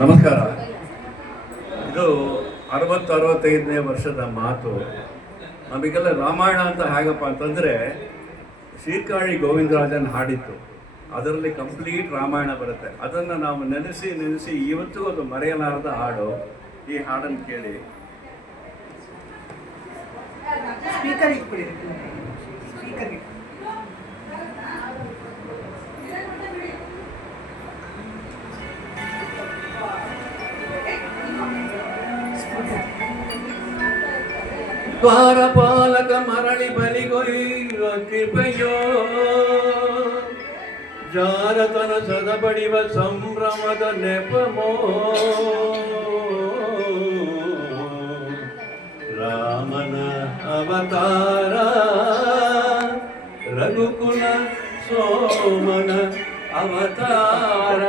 ನಮಸ್ಕಾರ. ಇದು 60-65ನೇ ವರ್ಷದ ಮಾತು. ನಮಗೆಲ್ಲ ರಾಮಾಯಣ ಅಂತ ಹೇಗಪ್ಪ ಅಂತಂದರೆ ಸೀರ್ಕಾಳಿ ಗೋವಿಂದರಾಜನ್ ಹಾಡಿತ್ತು, ಅದರಲ್ಲಿ ಕಂಪ್ಲೀಟ್ ರಾಮಾಯಣ ಬರುತ್ತೆ. ಅದನ್ನು ನಾವು ನೆನೆಸಿ ಇವತ್ತು ಅದು ಮರೆಯಲಾರದ ಹಾಡು. ಈ ಹಾಡನ್ನು ಕೇಳಿ. ಸ್ಪೀಕರ್ ಇಟ್ಬಿಡಿ. ಸ್ಪೀಕರ್ ದ್ವಾರಪಾಲಕ ಮರಳಿ ಬಲಿಗೊಯ್ಯುವ ಕೃಪೆಯೋ, ಜಾರತನ ಸದ ಬಡಿವ ಸಂಭ್ರಮದ ನೆಪಮೋ, ರಾಮನ ಅವತಾರ ರಘುಕುಲ ಸೋಮನ ಅವತಾರ.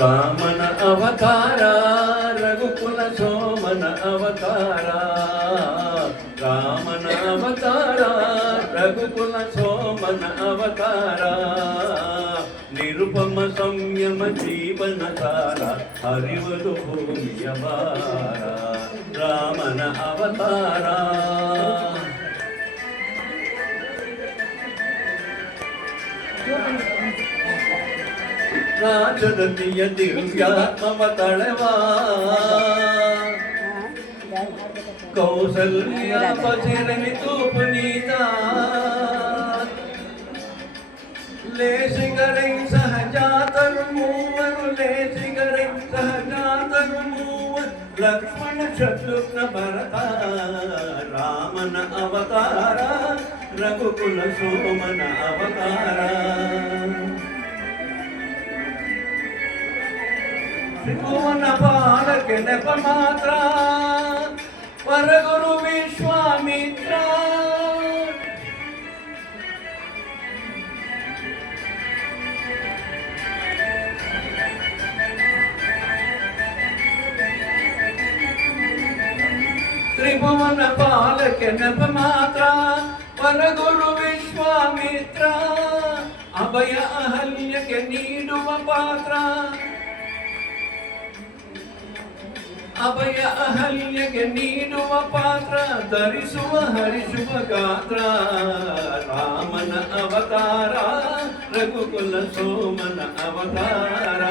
ರಾಮನ ಅವತಾರ ರಘುಕುಲ ಸೋಮನ ಅವತಾರ, ರಾಮನ ಅವತಾರ ರಘುಕುಲ ಸೋಮನ ಅವತಾರ, ನಿರುಪಮ ಸಂಯಮ ಜೀವನ ಸಾರ ಹರಿವದು ಭೂಮಿಯ ಭಾರ, ರಾಮನ ಅವತಾರ. ರಾಜದತಿಯ ದಿವ್ಯಾತ್ಮವ ತಳೆವಾ, ಕೌಸಲ್ಯ ಪಸಿರನಿತು ಪುನೀತ, ಲೇಸಿಗರೈ ಸಹಜಾತರು ಮೂವರು, ಲೇಸಿಗರೈ ಸಹಜಾತರು ಮೂವರು, ಲಕ್ಷ್ಮಣ ಶತ್ರುಘ್ನ ಭರತ, ರಾಮನ ಅವತಾರ ರಘುಕುಲ ಸೋಮನ ಅವತಾರ. ತ್ರಿಭುವನ ಪಾಲಕ್ಕೆ ನೆಪ ಮಾತ್ರ ವರಗುರು ವಿಶ್ವಾಮಿತ್ರ, ತ್ರಿಭುವನ ಪಾಲಕ್ಕೆ ನೆಪ ಮಾತ್ರ ವರಗುರು ವಿಶ್ವಾಮಿತ್ರ, ಅಭಯ ಅಹಲ್ಯಕ್ಕೆ ನೀಡುವ ಪಾತ್ರ, ಅಭಯ ಅಹಲ್ಯಗೆ ನೀಡುವ ಪಾತ್ರ, ಧರಿಸುವ ಹರಿಸುವ ಗಾತ್ರ, ರಾಮನ ಅವತಾರ ರಘುಕುಲ ಸೋಮನ ಅವತಾರ.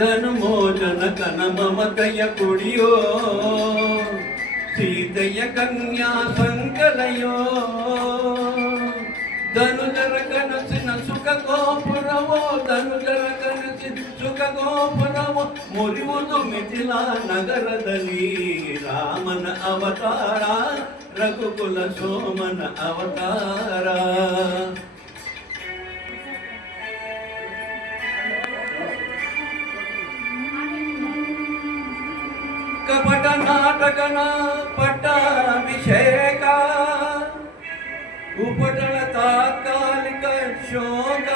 ಧನುಮೋಜನ ಕನ ಮಮತೆಯ ಕುಡಿಯೋ, ಸೀತೆಯ ಕನ್ಯಾ ಸಂಕಲಯೋ, ಧನುಜರ ಕನಸಿನ ಸುಖ ಗೋಪುರವೋ, ಧನುಜರ ಕನಸಿನ ಸುಖ ಗೋಪುರವೋ, ಮುರಿಯುವುದು ಮಿಥಿಲಾ ನಗರದಲ್ಲಿ, ರಾಮನ ಅವತಾರ ರಘುಕುಲ ಸೋಮನ ಅವತಾರ. ಕಪಟ ನಾಟಕನ ಪಟ್ಟಾಭಿಷೇಕ, उपटल तात्कालिक शोक,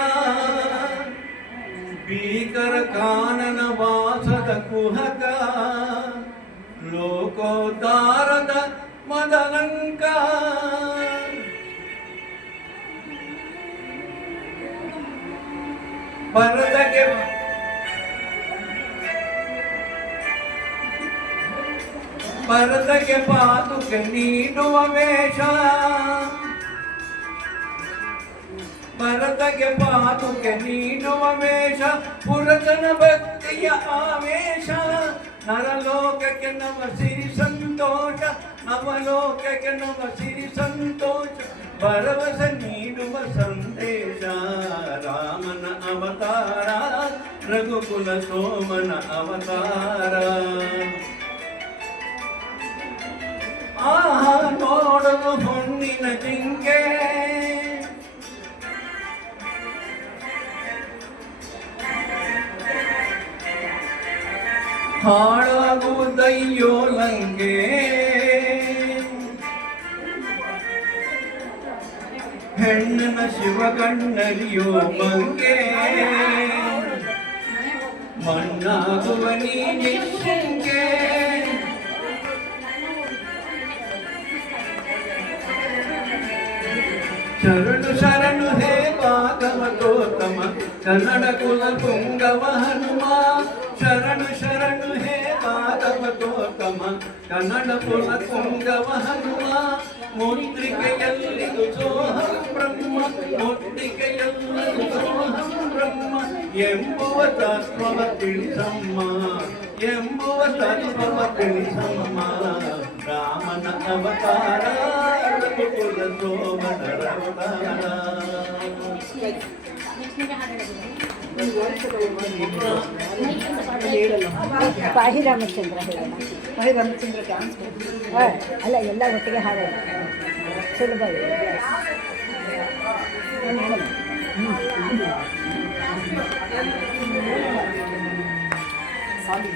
भीकर कानन वासद कुहक, लोकोद्धाರದ ಮದಲಂಕ, ಭರತಗೆ ಪಾದುಕೆ ನೀಡುವ ವೇಷ, ಭರತಗೆ ಪಾದುಕೆ ನೀಡುವ ವೇಷ, ಪುರತನ ಭಕ್ತಿಯ ಆವೇಶ, ನರಲೋಕಕ್ಕೆ ನವ ಸಿರಿ ಸಂತೋಷ, ನವಲೋಕಕ್ಕೆ ನವ ಸಿರಿ ಸಂತೋಷ, ಭರವಸೆ ನೀಡುವ ಸಂದೇಶ, ರಾಮನ ಅವತಾರ ರಘುಕುಲ ಸೋಮನ ಅವತಾರ. ಆಹಾ ನೋಡಲು ಹೊನ್ನಿನ ಜಿಂಕೆ, ಹಾಳಾಗುವುದಯ್ಯೋ ಲಂಗೆ, ಹೆಣ್ಣನ ಶಿವಗಣ್ಣರಿಯೋ ಮಂಗೆ ಮಣ್ಣಾಗುವ ನೀ ನಿಶ್ಶಂಕೆ ಶರಣು ಶರಣು ಹೇ ಭಾಗವತೋತ್ತಮ ಕನ್ನಡ ಕುಲ ಪುಂಗವ ಹನುಮ ಶರಣು ಶರಣು ಹೇ ಭಾಗವತೋತ್ತಮ ಕನ್ನಡ ಕುಲ ಪುಂಗವ ಹನುಮ ಮುದ್ರಿಕೆಯಲ್ಲಿದು ಸೋಹಂ ಬ್ರಹ್ಮ ಮುದ್ರಿಕೆಯಲ್ಲಿದು ಸೋಹಂ ಬ್ರಹ್ಮ ಎಂಬುವ ತತ್ವವ ತಿಳಿಸಮ್ಮ ಎಂಬುವ ತತ್ವವ ತಿಳಿಸಮ್ಮ ರಾಮನ ಅವತಾರ ರಘುಕುಲ ಸೋಮನರ ಅವತಾರ ಪಾಹಿ ರಾಮಚಂದ್ರ ಹೇಳೋಣ. ಮಹಿ ರಾಮಚಂದ್ರ ಡ್ಯಾನ್ಸ್ ಅಲ್ಲ ಎಲ್ಲ ಒಟ್ಟಿಗೆ ಹಾಡೋಣ, ಸುಲಭ ಇದೆ. ಸಾಲಿ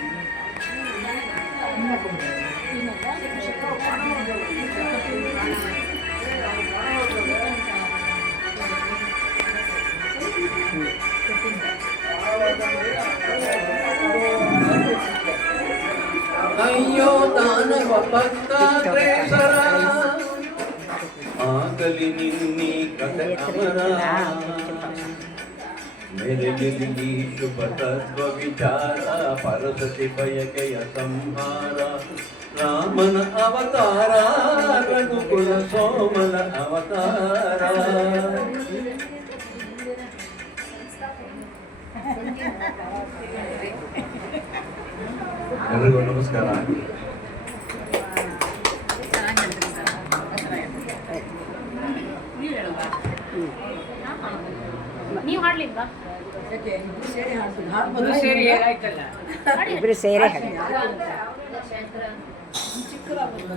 ಅಯ್ಯೋ ದಾನವ ಭಕ್ತಾಗ್ರೇಸರ ಆಗಲಿ ನಿನ್ನಿ ಕಥೆ ಅಮರ ಮೆರೆಯಲಿ ಶುಭ ತತ್ವ ವಿಚಾರ ಪರಸತಿ ಬಯಕೆಯ ಸಂಹಾರ ರಾಮನ ಅವತಾರ ರಘುಕುಲ ಸೋಮನ ಅವತಾರ ಎಲ್ರಿಗೂ ನಮಸ್ಕಾರ. ನೀವು ಹಾಡ್ಲಿಲ್ವಾ? ಸೇರಿ ಹಾಡ್ಬೋದು ಸೇರಿ ಆಯ್ತಲ್ಲ ಇಬ್ಬರು ಸೇರಿ ಹಾಡಿ. ಚಿಕ್ಕದಾಗ್ಬೋದು